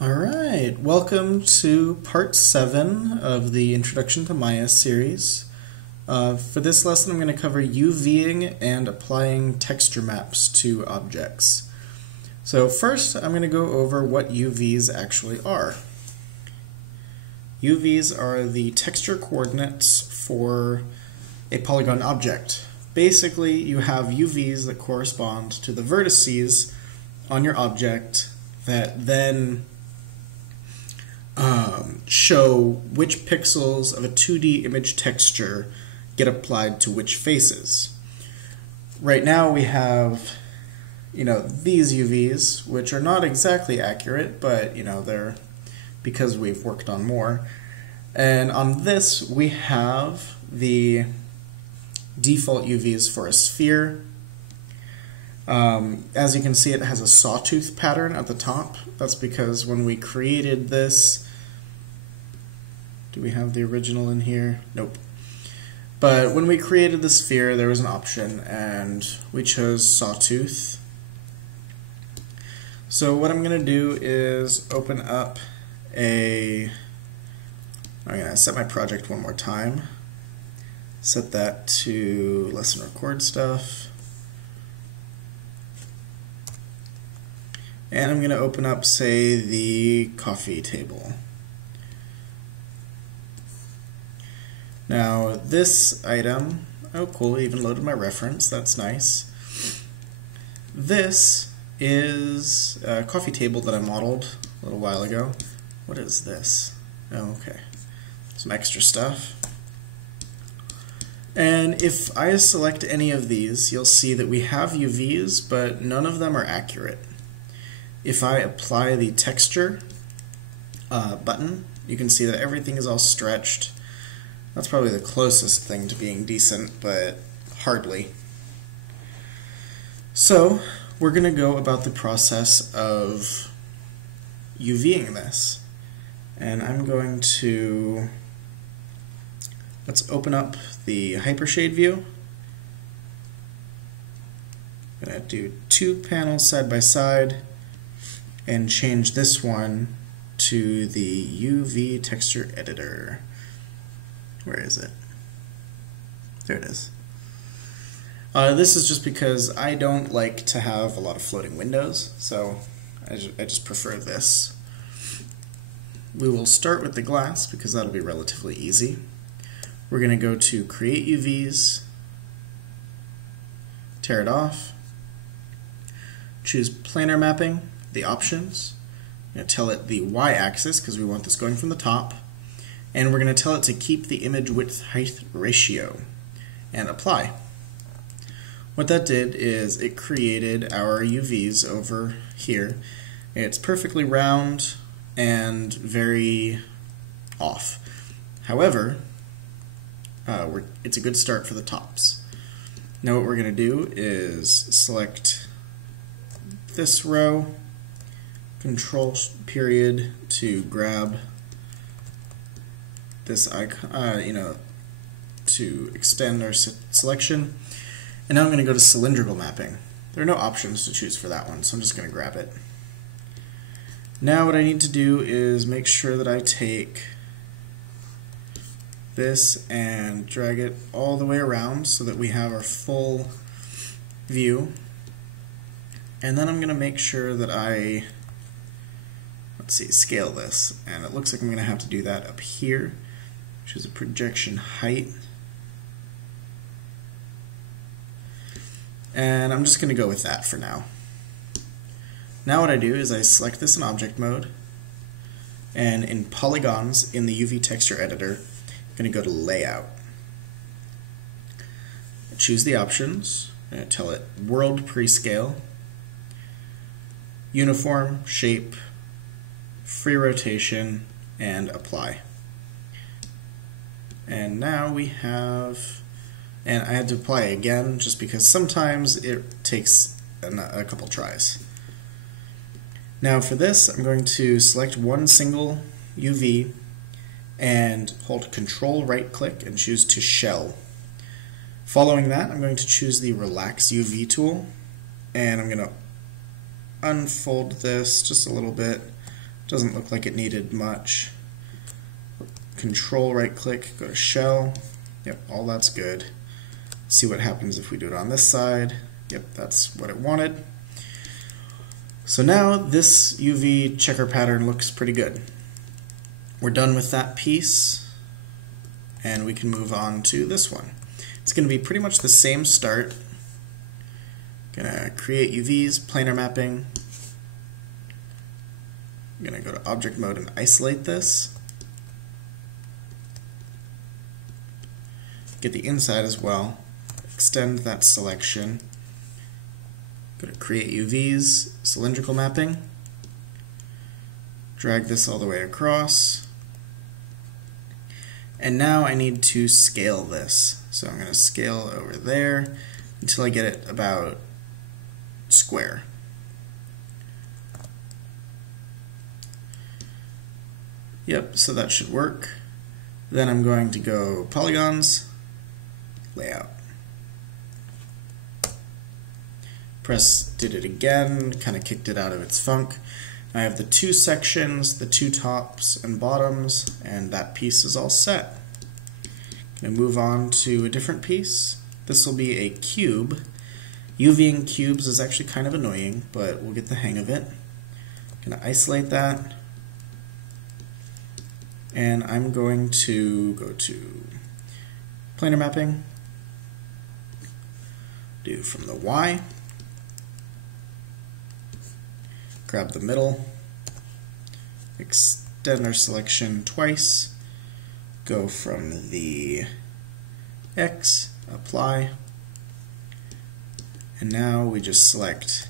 Alright, welcome to part 7 of the Introduction to Maya series. For this lesson I'm going to cover UVing and applying texture maps to objects. So first I'm going to go over what UVs actually are. UVs are the texture coordinates for a polygon object. Basically you have UVs that correspond to the vertices on your object that then show which pixels of a 2D image texture get applied to which faces. Right now we have, these UVs, which are not exactly accurate, but, they're because we've worked on more. And on this we have the default UVs for a sphere. As you can see, it has a sawtooth pattern at the top. That's because when we created this, do we have the original in here? Nope. But when we created the sphere, there was an option, and we chose sawtooth. So what I'm going to do is open up I'm going to set my project one more time. Set that to lesson record stuff. And I'm going to open up, say, the coffee table. Now this item, oh cool, it even loaded my reference, that's nice. This is a coffee table that I modeled a little while ago. What is this? Oh, okay. Some extra stuff. And if I select any of these, you'll see that we have UVs, but none of them are accurate. If I apply the texture button, you can see that everything is all stretched. That's probably the closest thing to being decent, but hardly. So we're going to go about the process of UVing this. And I'm going to, let's open up the hypershade view. I'm going to do 2 panels side by side and change this one to the UV texture editor. Where is it? There it is. This is just because I don't like to have a lot of floating windows, so I just prefer this. We will start with the glass because that'll be relatively easy. We're going to go to Create UVs, tear it off, choose Planar Mapping, the options. I'm going to tell it the y-axis because we want this going from the top. And we're going to tell it to keep the image width height ratio and apply. What that did is it created our UVs over here. It's perfectly round and very off. However, it's a good start for the tops. Now what we're going to do is select this row, Control period to grab this icon, to extend our selection. And now I'm going to go to cylindrical mapping. There are no options to choose for that one, so I'm just going to grab it. Now what I need to do is make sure that I take this and drag it all the way around so that we have our full view. And then I'm going to make sure that I, scale this. And it looks like I'm going to have to do that up here, which is a projection height. And I'm just going to go with that for now. Now what I do is I select this in object mode, and in polygons in the UV texture editor, I'm going to go to layout. Choose the options, I'm going to tell it world prescale, uniform, shape, free rotation, and apply. And now we have, and I had to apply again just because sometimes it takes a couple tries. Now for this, I'm going to select one single UV and hold Control right click and choose to shell. Following that, I'm going to choose the Relax UV tool, and I'm going to unfold this just a little bit Doesn't look like it needed much. Control right click, go to shell. Yep, all that's good. See what happens if we do it on this side. Yep, that's what it wanted. So now this UV checker pattern looks pretty good. We're done with that piece, and we can move on to this one. It's going to be pretty much the same start. Gonna create UVs, planar mapping. I'm gonna go to object mode and isolate this. Get the inside as well. Extend that selection. Go to create UVs, cylindrical mapping. Drag this all the way across. And now I need to scale this. So I'm going to scale over there until I get it about square. Yep, so that should work. Then I'm going to go Polygons Layout. Did it again, kind of kicked it out of its funk. I have the two sections, the two tops and bottoms, and that piece is all set. Going to move on to a different piece. This will be a cube. UVing cubes is actually kind of annoying, but we'll get the hang of it. Going to isolate that, and I'm going to go to planar mapping, do from the Y, grab the middle, extend our selection twice, go from the X, apply, and now we just select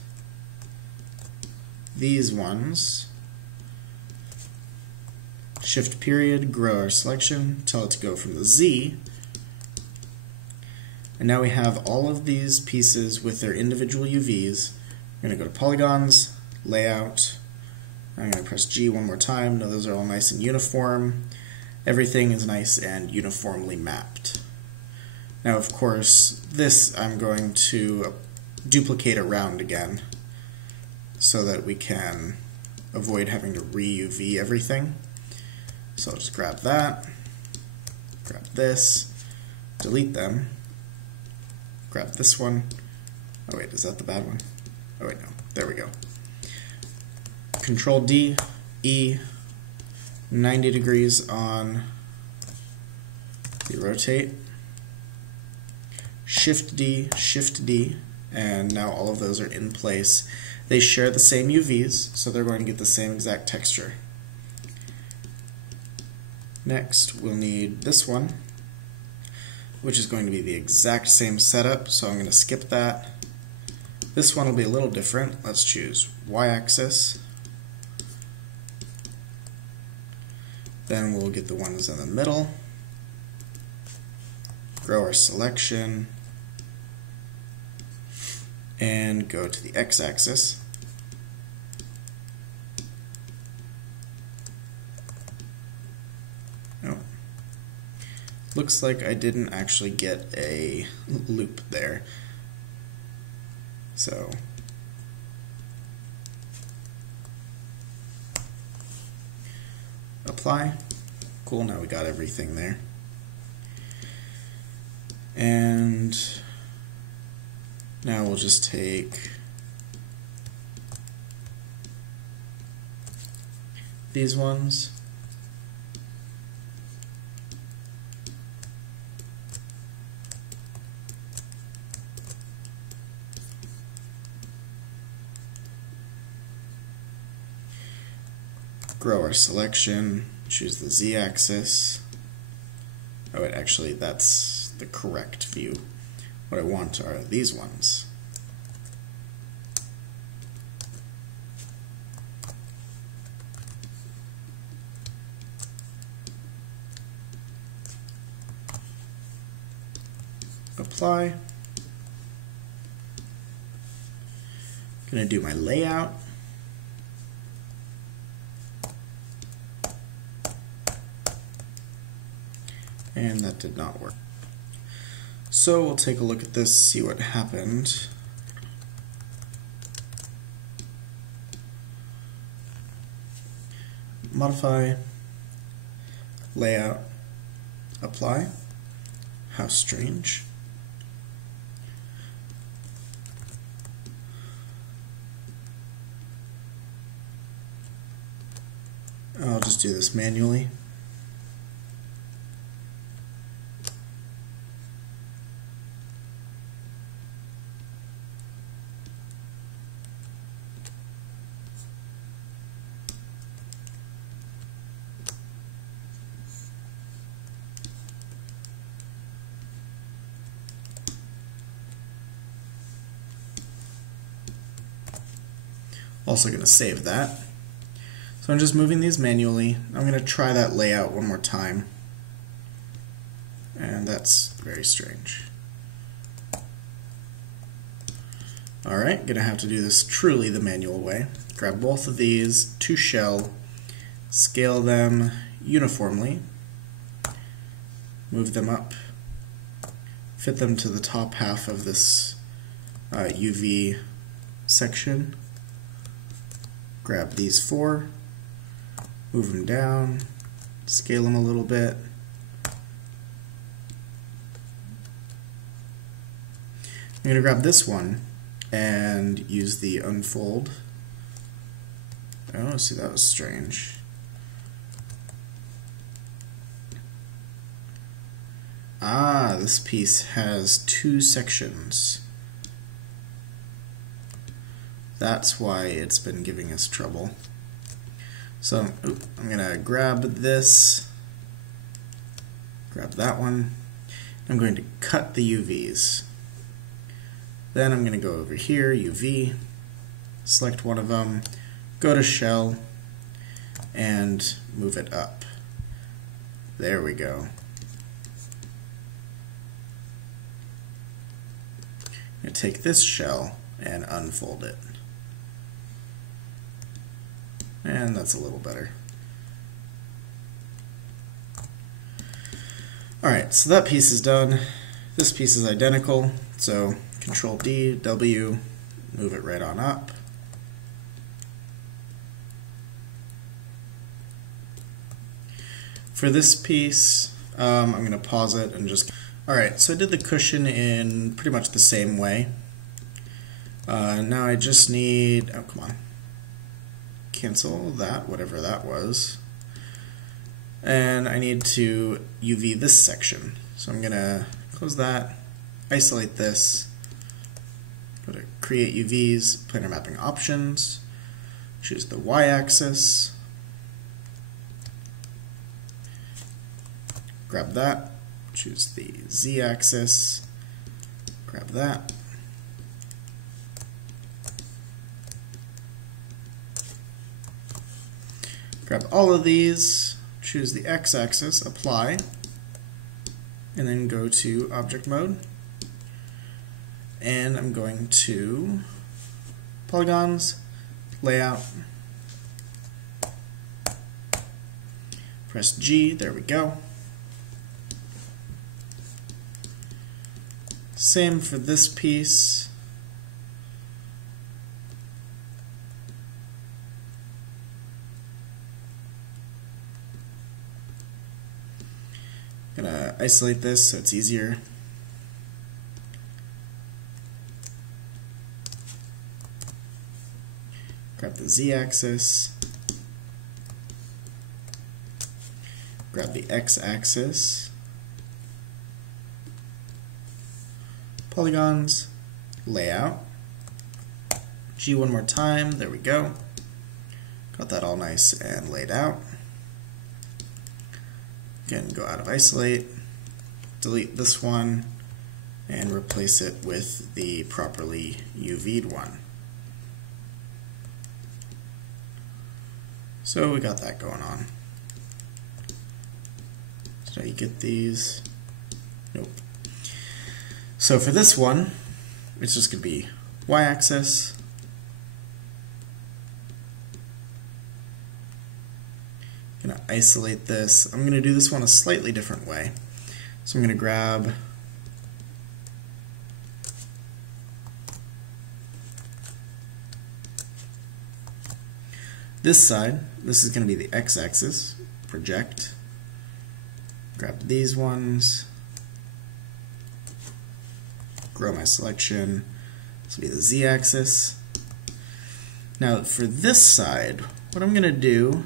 these ones, shift period, grow our selection, tell it to go from the Z, and now we have all of these pieces with their individual UVs. We're going to go to Polygons, Layout. I'm going to press G one more time. Now those are all nice and uniform. Everything is nice and uniformly mapped. Now, of course, this I'm going to duplicate around again so that we can avoid having to re-UV everything. So I'll just grab that, grab this, delete them, grab this one. Oh wait, is that the bad one? Oh wait, no. There we go. Control D, E, 90 degrees on the rotate, Shift D, and now all of those are in place. They share the same UVs, so they're going to get the same exact texture. Next, we'll need this one, which is going to be the exact same setup, so I'm going to skip that. This one will be a little different. Let's choose Y-axis. Then we'll get the ones in the middle, grow our selection, and go to the X-axis. Oh. Looks like I didn't actually get a loop there. So apply. Cool, now we got everything there. And now we'll just take these ones, grow our selection, choose the Z-axis. Oh wait, actually that's the correct view. What I want are these ones. Apply. Gonna do my layout. And that did not work. So we'll take a look at this, see what happened. modify, layout, apply. How strange. I'll just do this manually. Also going to save that. So I'm just moving these manually. I'm going to try that layout one more time. And that's very strange. Alright, going to have to do this truly the manual way. Grab both of these to shell, scale them uniformly, move them up, fit them to the top half of this UV section. Grab these four, move them down, scale them a little bit. I'm going to grab this one and use the unfold. Oh, see, that was strange. Ah, this piece has two sections. That's why it's been giving us trouble. So I'm going to grab this, grab that one. I'm going to cut the UVs. Then I'm going to go over here, UV, select one of them, go to shell, and move it up. There we go. I'm going to take this shell and unfold it. And that's a little better. Alright, so that piece is done. This piece is identical, so Control D, W, move it right on up. For this piece, I'm going to pause it and just... Alright, so I did the cushion in pretty much the same way. Now I just need... Oh, come on. Cancel that, whatever that was. And I need to UV this section. So I'm going to close that, isolate this, go to Create UVs, Planar Mapping Options, choose the Y-axis, grab that, choose the Z-axis, grab that, grab all of these, choose the X-axis, apply, and then go to Object Mode. And I'm going to Polygons, Layout, press G, there we go. Same for this piece. I'm gonna isolate this so it's easier. Grab the Z-axis, grab the X-axis, Polygons, Layout, G one more time, there we go. Got that all nice and laid out. Again, go out of Isolate, delete this one, and replace it with the properly UV'd one. So we got that going on. Did I get these? Nope. So for this one, it's just going to be Y-axis, I'm going to isolate this. I'm going to do this one a slightly different way. So I'm going to grab This side, this is going to be the x-axis, project, grab these ones, grow my selection, this will be the z-axis. Now for this side, what I'm going to do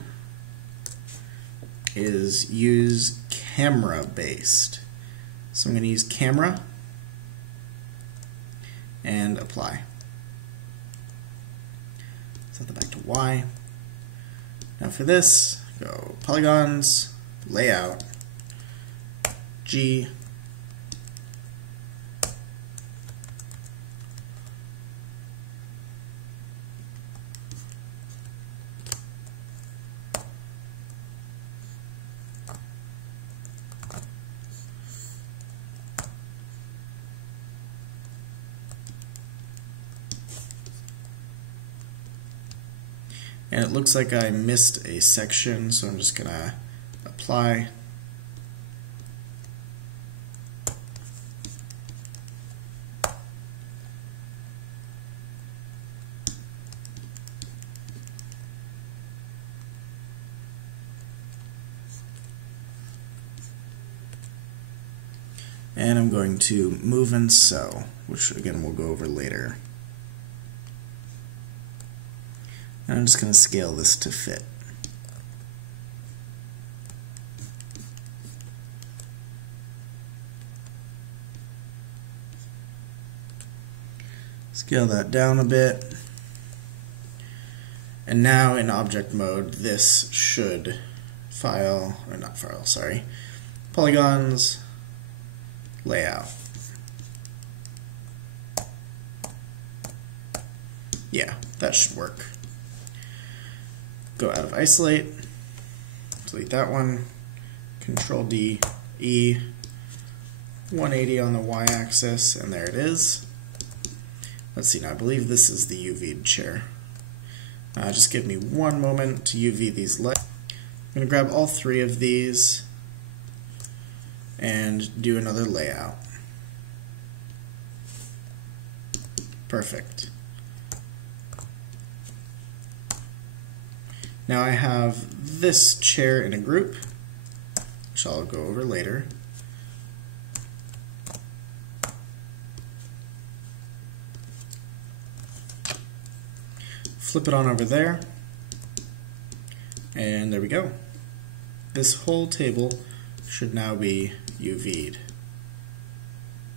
is use camera based. So I'm going to use camera and apply. Set that back to Y. Now for this, go Polygons, Layout, G, and it looks like I missed a section, so I'm just going to apply. And I'm going to move and sew, which again we'll go over later. And I'm just going to scale this to fit. Scale that down a bit. And now in object mode, this should Polygons, Layout. Yeah, that should work. Go out of isolate, delete that one, Control D, E, 180 on the y-axis, and there it is. Let's see, now I believe this is the UV'd chair. Just give me one moment to UV these I'm going to grab all three of these and do another layout. Perfect. Now I have this chair in a group, which I'll go over later. Flip it on over there, and there we go. This whole table should now be UV'd.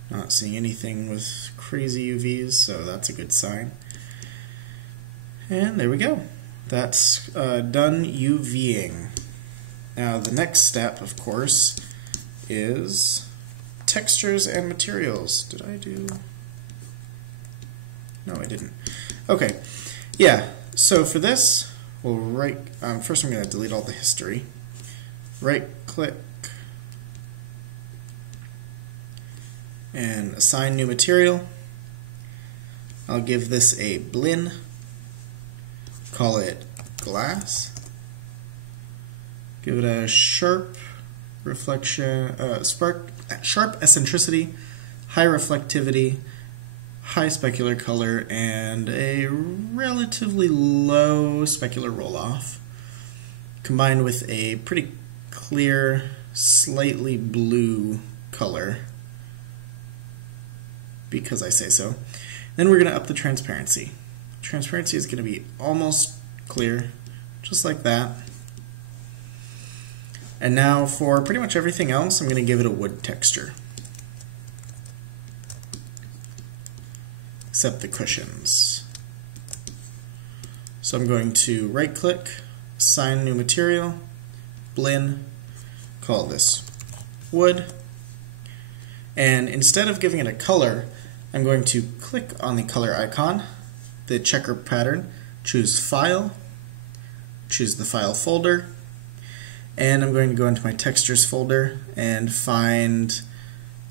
Not seeing anything with crazy UVs, so that's a good sign. And there we go. That's done UVing. Now the next step, of course, is textures and materials. Did I do? No, I didn't. Okay, yeah, so for this, we'll first I'm going to delete all the history. Right click and assign new material. I'll give this a blin. Call it glass. Give it a sharp reflection, sharp eccentricity, high reflectivity, high specular color, and a relatively low specular roll-off, combined with a pretty clear, slightly blue color, because I say so. Then we're going to up the transparency. Transparency is going to be almost clear, just like that. And now for pretty much everything else, I'm going to give it a wood texture. Except the cushions. So I'm going to right click, assign new material, blin, call this wood, and instead of giving it a color, I'm going to click on the color icon, the checker pattern, choose File, choose the File folder, and I'm going to go into my Textures folder and find,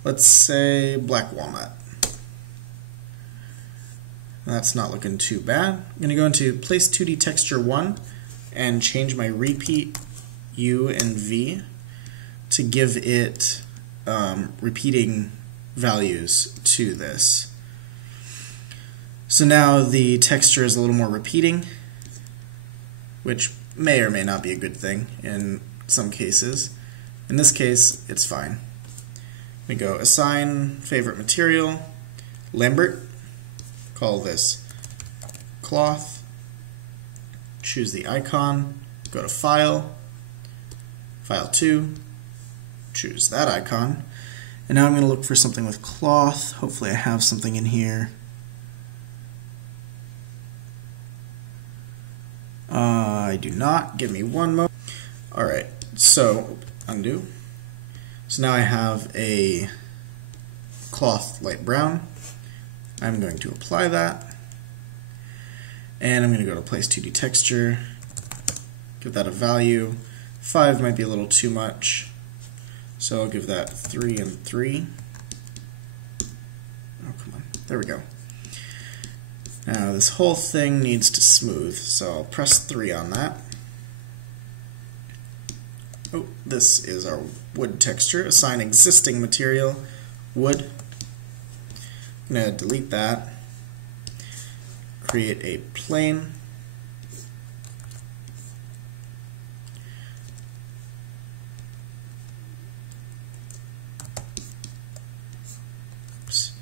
let's say, Black Walnut. That's not looking too bad. I'm going to go into Place 2D Texture 1 and change my repeat U and V to give it repeating values to this. So now the texture is a little more repeating. which may or may not be a good thing in some cases. In this case, it's fine. We go assign favorite material, Lambert, call this cloth, choose the icon, go to File, File 2, choose that icon, and now I'm going to look for something with cloth. Hopefully I have something in here. I do not. Give me one moment. Alright, so undo. So now I have a cloth light brown. I'm going to apply that. And I'm going to go to Place 2D Texture, give that a value. 5 might be a little too much, so I'll give that 3 and 3. Oh, come on. There we go. Now this whole thing needs to smooth, so I'll press 3 on that. Oh, this is our wood texture. Assign existing material, wood. I'm going to delete that. Create a plane. Oops.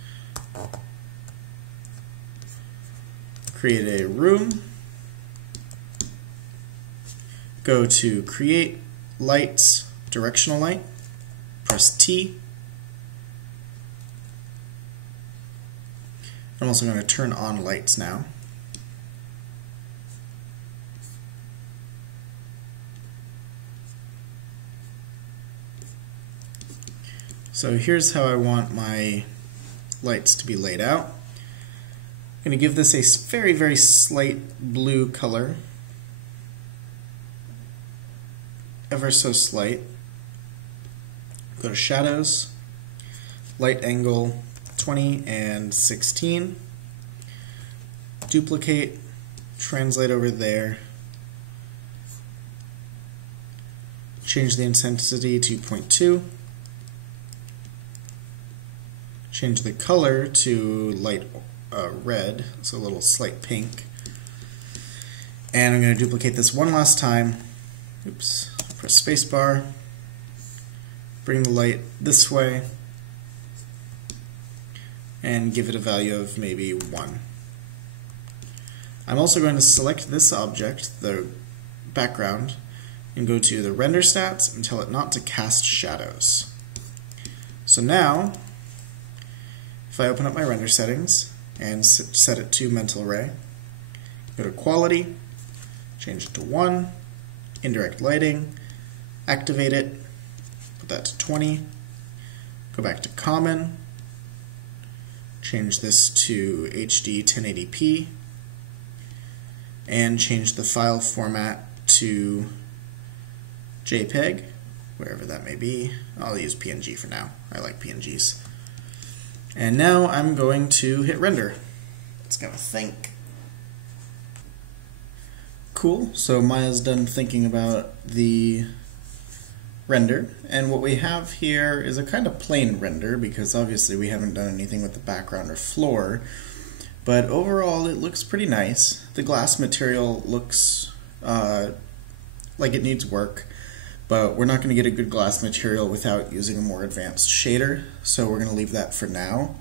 Create a room. Go to Create Lights, Directional Light. Press T. I'm also going to turn on lights now. So here's how I want my lights to be laid out. I'm going to give this a very, very slight blue color. Ever so slight. Go to Shadows, Light Angle 20 and 16. Duplicate, translate over there. Change the intensity to 0.2. Change the color to light red, so a little slight pink. And I'm going to duplicate this one last time. Oops. Press spacebar. Bring the light this way. And give it a value of maybe 1. I'm also going to select this object, the background, and go to the render stats and tell it not to cast shadows. So now, if I open up my render settings and set it to mental ray, go to quality, change it to 1, indirect lighting, activate it, put that to 20, go back to common, change this to HD 1080p, and change the file format to JPEG, wherever that may be. I'll use PNG for now. I like PNGs. And now I'm going to hit render. It's going to think. Cool, so Maya's done thinking about the render, and what we have here is a kind of plain render because obviously we haven't done anything with the background or floor, but overall it looks pretty nice. The glass material looks like it needs work, but we're not going to get a good glass material without using a more advanced shader, so we're going to leave that for now.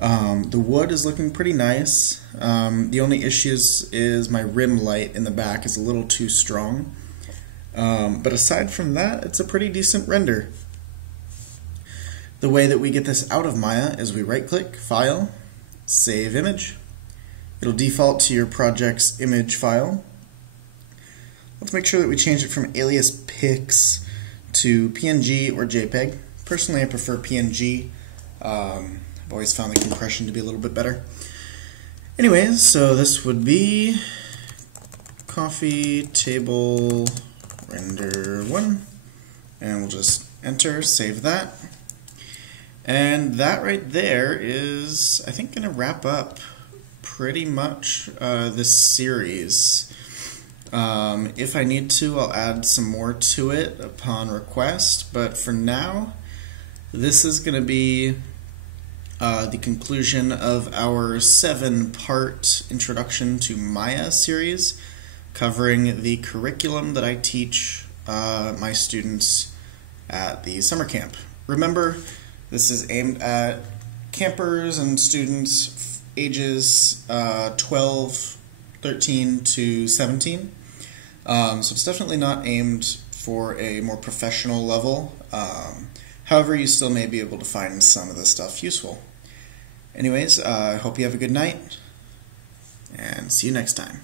The wood is looking pretty nice. The only issues is my rim light in the back is a little too strong. But aside from that, it's a pretty decent render. The way that we get this out of Maya is we right-click, File, Save Image. It'll default to your project's image file. Let's make sure that we change it from alias pics to PNG or JPEG. Personally, I prefer PNG. I've always found the compression to be a little bit better. Anyways, so this would be coffee table render 1, and we'll just enter, save that. And that right there is, I think, going to wrap up pretty much this series. If I need to, I'll add some more to it upon request, but for now, this is going to be the conclusion of our 7-part Introduction to Maya series. covering the curriculum that I teach my students at the summer camp. Remember, this is aimed at campers and students ages 12, 13 to 17. So it's definitely not aimed for a more professional level. However, you still may be able to find some of this stuff useful. Anyways, I hope you have a good night, and see you next time.